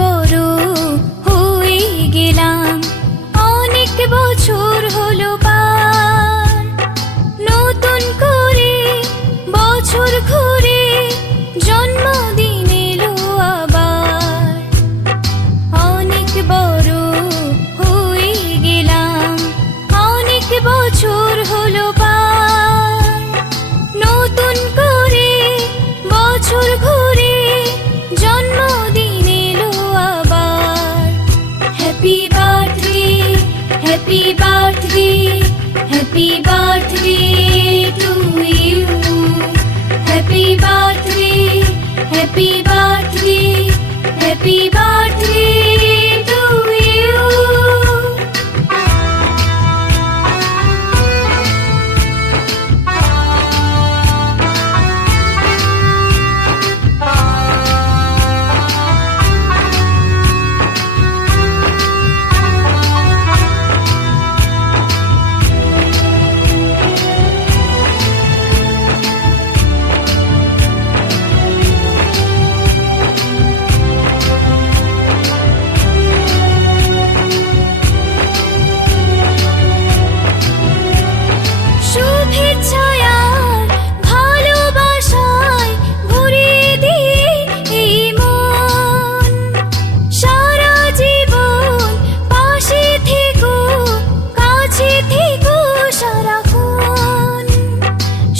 বড় হয়ে গেলাম, অনেক বছর হলো পার। নতুন করে বছর ঘুরে জন্মদিন এলো আবার। অনেক বড় হয়ে গেলাম, অনেক বছর হলো পার। নতুন করে বছর ঘুরে জন্মদিন এলো আবার। Happy birthday, happy birthday, happy birthday to you. Happy birthday, happy birthday, happy birthday to you. শুভেচ্ছায় আর ভালোবাসায় ভরিয়ে দিয়ে এই মন। সারা জীবন পাশে থেকো, কাছে থেকো সারাক্ষণ।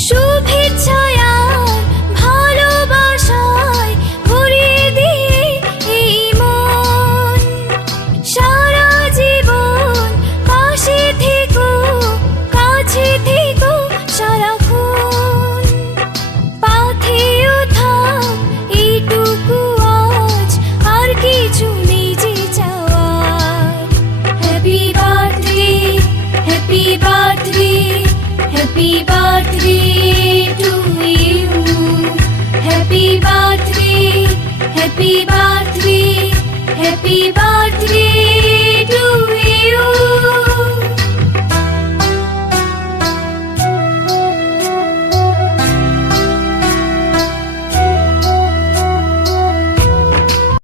শুভেচ্ছায় আর ভালোবাসায় ভরিয়ে দিয়ে এই মন। সারা জীবন পাশে থেকো, কাছে থেকো সারাক্ষণ। পাথেও থাক এইটুকু আজ, আর কিছু নেই যে চাওয়ার। Happy birthday, happy birthday, happy birthday to you. Happy birthday, happy birthday, happy birthday